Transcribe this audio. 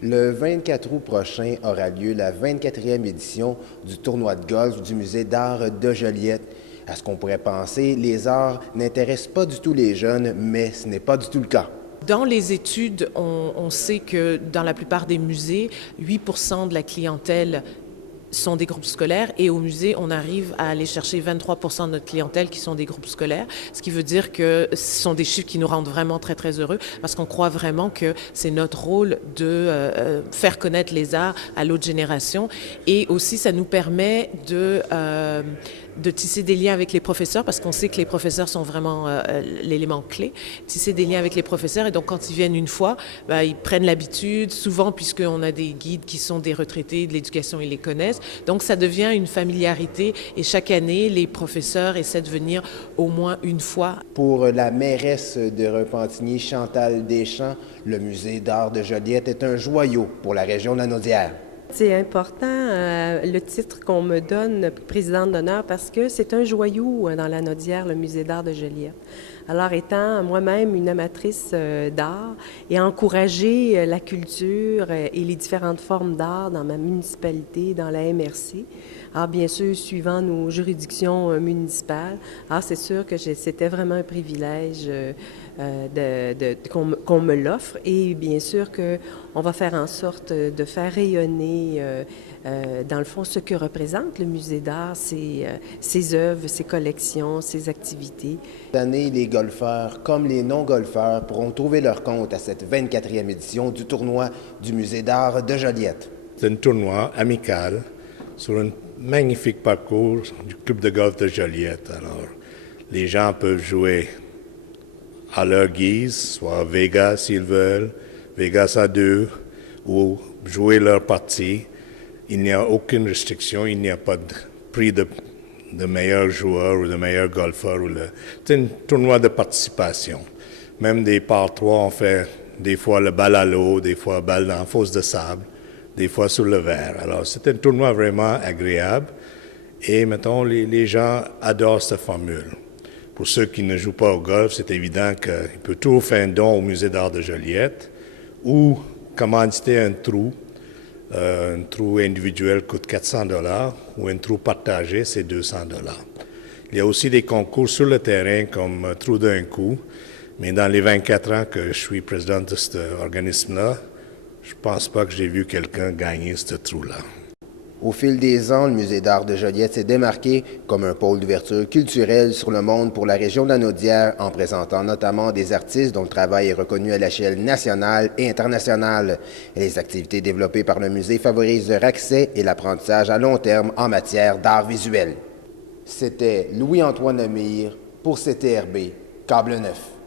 Le 24 août prochain aura lieu la 24e édition du tournoi de golf du Musée d'art de Joliette. À ce qu'on pourrait penser, les arts n'intéressent pas du tout les jeunes, mais ce n'est pas du tout le cas. Dans les études, on sait que dans la plupart des musées, 8% de la clientèle sont des groupes scolaires et au musée, on arrive à aller chercher 23% de notre clientèle qui sont des groupes scolaires, ce qui veut dire que ce sont des chiffres qui nous rendent vraiment très, très heureux parce qu'on croit vraiment que c'est notre rôle de faire connaître les arts à l'autre génération et aussi ça nous permet de tisser des liens avec les professeurs parce qu'on sait que les professeurs sont vraiment l'élément clé, tisser des liens avec les professeurs et donc quand ils viennent une fois, ils prennent l'habitude, souvent puisqu'on a des guides qui sont des retraités de l'éducation, ils les connaissent. Donc, ça devient une familiarité et chaque année, les professeurs essaient de venir au moins une fois. Pour la mairesse de Repentigny, Chantal Deschamps, le musée d'art de Joliette est un joyau pour la région de la Naudière. C'est important le titre qu'on me donne, présidente d'honneur, parce que c'est un joyau dans la Naudière, le musée d'art de Joliette. Alors, étant moi-même une amatrice d'art et encourager la culture et les différentes formes d'art dans ma municipalité, dans la MRC, alors bien sûr, suivant nos juridictions municipales, alors c'est sûr que c'était vraiment un privilège qu'on me l'offre et bien sûr qu'on va faire en sorte de faire rayonner dans le fond ce que représente le musée d'art, ses œuvres, ses collections, ses activités. Cette année, les golfeurs comme les non-golfeurs pourront trouver leur compte à cette 24e édition du tournoi du musée d'art de Joliette. C'est un tournoi amical sur un magnifique parcours du club de golf de Joliette. Alors, les gens peuvent jouer à leur guise, soit Vegas s'ils veulent, Vegas à deux, ou jouer leur partie. Il n'y a aucune restriction, il n'y a pas de prix de meilleur joueur ou de meilleur golfeur. C'est un tournoi de participation. Même des par trois, on fait des fois le bal à l'eau, des fois balle dans la fosse de sable, des fois sur le verre. Alors, c'est un tournoi vraiment agréable et, mettons, les gens adorent cette formule. Pour ceux qui ne jouent pas au golf, c'est évident qu'ils peuvent toujours faire un don au Musée d'art de Joliette ou commanditer un trou. Un trou individuel coûte 400 $ ou un trou partagé, c'est 200 $. Il y a aussi des concours sur le terrain comme trou d'un coup, mais dans les 24 ans que je suis président de cet organisme-là, je ne pense pas que j'ai vu quelqu'un gagner ce trou-là. Au fil des ans, le musée d'art de Joliette s'est démarqué comme un pôle d'ouverture culturelle sur le monde pour la région de la Naudière, en présentant notamment des artistes dont le travail est reconnu à l'échelle nationale et internationale. Et les activités développées par le musée favorisent leur accès et l'apprentissage à long terme en matière d'art visuel. C'était Louis-Antoine Lemire pour CTRB, Câble 9.